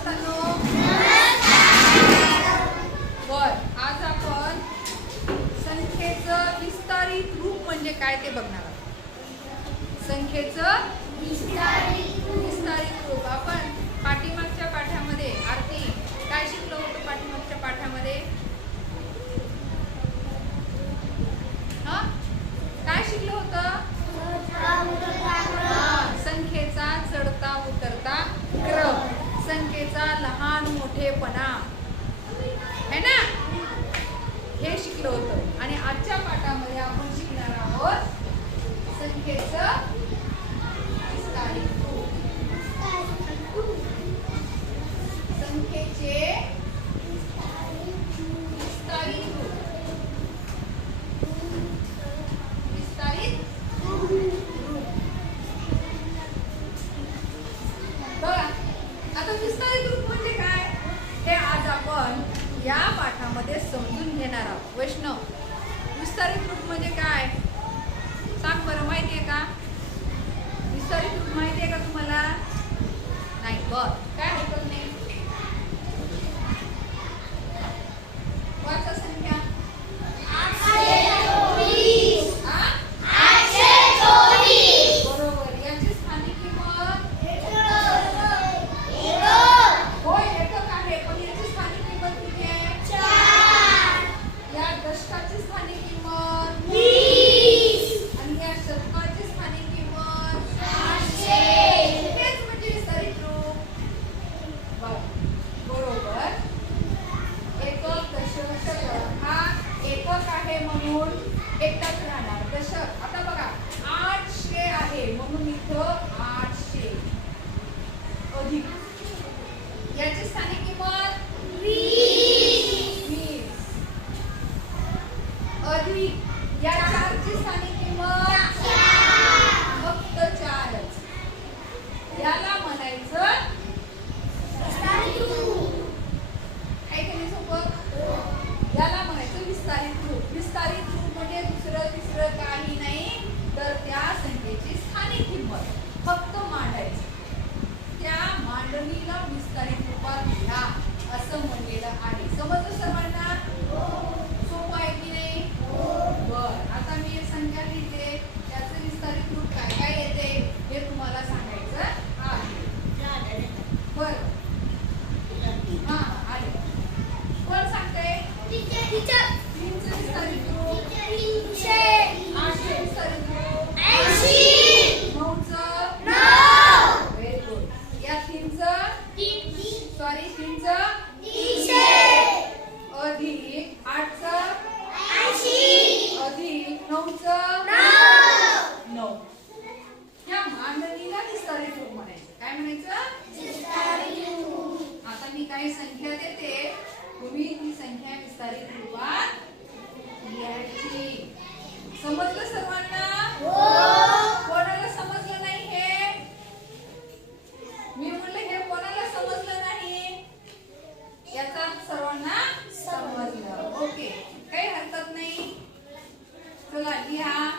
दोस्तांनो बर आज आपण संख्येचं विस्तारित रूप म्हणजे काय ते बघणार आहोत. संख्येचं विस्तारित मुलांचा लहान मोठेपणा. है ना? हे शिकलो होतं. आणि आजच्या पाठामध्ये आपण शिकणार आहोत संख्येचं संख्येचे या पाठामध्ये समजून घेणार आहोत. वैष्णव विस्तारित रूप म्हणजे काय? सांग बरं माहिती आहे का? विस्तारित रूप माहिती आहे का तुम्हाला? नाही बरं. आता मी काही संख्या देते. तुम्ही ती संख्या विस्तारित रूपात लिहायची समजलं सर्वांना? कोणाला समजलं नाही हे? मी म्हणलं हे कोणाला समजलं नाही? याचा सर्वांना समजलं. ओके. काही हरकत नाही. चला लिहा.